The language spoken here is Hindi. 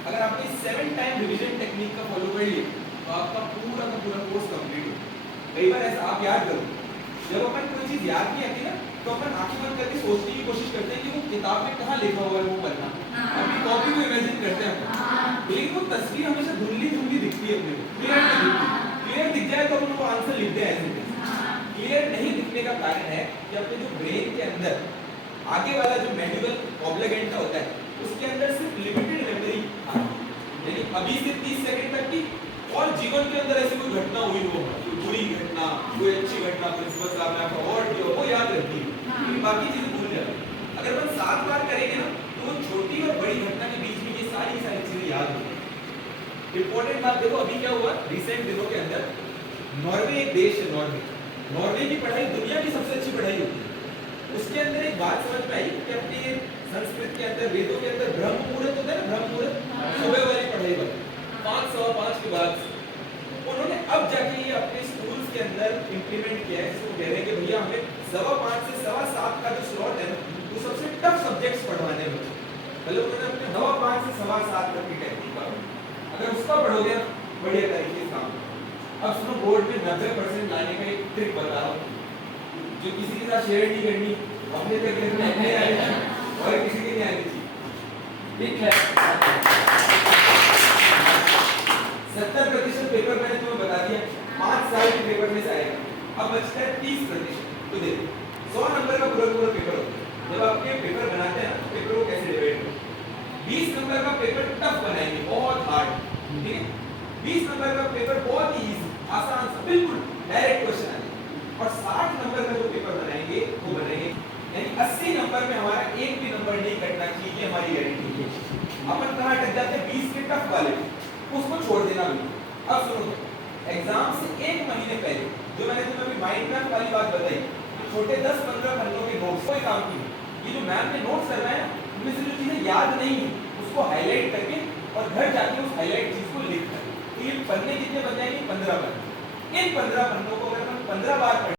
अगर आपने 7 टाइम रिवीजन टेक्निक का फॉलो कर लिया तो आपका पूरा का पूरा कोर्स कंप्लीट हो। कई बार ऐसा आप याद करो, जब अपन कोई चीज याद नहीं आती ना तो अपन आंखें बंद करके सोचने की कोशिश करते हैं कि वो किताब में कहाँ लिखा हुआ है वो पढ़ना, अपनी कॉपी को इमेजिन करते हैं, लेकिन वो तस्वीर हमेशा धुंधली धुंधली दिखती है अपने को, क्लियर नहीं दिखती। क्लियर दिख जाए तो अपन वो आंसर लिखते हैं ऐसे। क्लियर नहीं दिखने का कारण है कि अपने जो ब्रेन के अंदर आगे वाला जो मेडुलर ऑब्लिगेंटा होता है उसके अंदर सिर्फ लिमिटेड मेमोरी यानी अभी से 30 सेकंड तक की और जीवन के अंदर ऐसी कोई घटना हुई हो, कोई बुरी घटना, कोई अच्छी घटना, प्रिंसिपल साहब ने आपका अवार्ड दिया वो याद रहती है, लेकिन बाकी चीजें भूल जाती है। अगर अपन 7 बार करेंगे ना तो वो छोटी और बड़ी घटना के बीच में ये सारी चीजें याद होंगी। इंपॉर्टेंट बात देखो, अभी क्या हुआ रिसेंट दिनों के अंदर, नॉर्वे एक देश है, नॉर्वे की पढ़ाई दुनिया की सबसे अच्छी पढ़ाई होती है। उसके अंदर एक बात समझ में आई कि अपने संस्कृत के अंदर, वेदों के अंदर ब्रह्म मुहूर्त होता है ना, ब्रह्म मुहूर्त सुबह वाली पढ़ाई वाली 5 सवा 5 के बाद उन्होंने अब जाके ये अपने स्कूल्स के अंदर इंप्लीमेंट किया है, जिसको कह रहे हैं कि भैया हमें 5:15 से 7:15 का जो स्लॉट है ना वो सबसे टफ सब्जेक्ट्स पढ़वाने हैं बच्चों। मतलब उन्होंने अपने 5:15 से 7:15 तक की टेक्निक का अगर उसका पढ़ोगे ना बढ़िया तरीके से काम। अब सुनो, बोर्ड में 90% लाने का एक ट्रिक बता रहा हूँ जो किसी के साथ शेयर नहीं करनी, अपने तक नहीं आनी और किसी के नहीं आनी चाहिए, ठीक है। 70% पेपर मैंने तुम्हें बता दिया, 5 साल के पेपर में से आएगा, अब बचता है 30%। तो देखो 100 नंबर का पूरा पेपर होता है, जब आपके पेपर बनाते हैं ना पेपर को कैसे डिवाइड करो, 20 नंबर का पेपर टफ बनाएंगे, बहुत हार्ड, ठीक है। 20 नंबर का पेपर बहुत ही इजी, आसान सा, बिल्कुल डायरेक्ट क्वेश्चन आएगा, और 60 नंबर का जो पेपर बनाएंगे वो बनाएंगे यानी 80 नंबर में हमारा एक भी नंबर नहीं कटना चाहिए, ये हमारी गारंटी है। अपन कहाँ अटक जाते हैं 20 के टफ वाले, उसको छोड़ देना बिल्कुल। अब सुनो, एग्जाम से 1 महीने पहले जो मैंने तुम्हें अभी माइंड मैप वाली बात बताई, छोटे 10-15 पन्नों के नोट्स कोई काम की, ये जो मैम ने नोट्स करवाए ना उनमें से जो चीजें याद नहीं है उसको हाईलाइट करके और घर जाके उस हाईलाइट चीज को लिखना है। तो ये पन्ने कितने बन जाएंगे? 15 पन्ने। इन 15 पन्नों को अगर हम 15 बार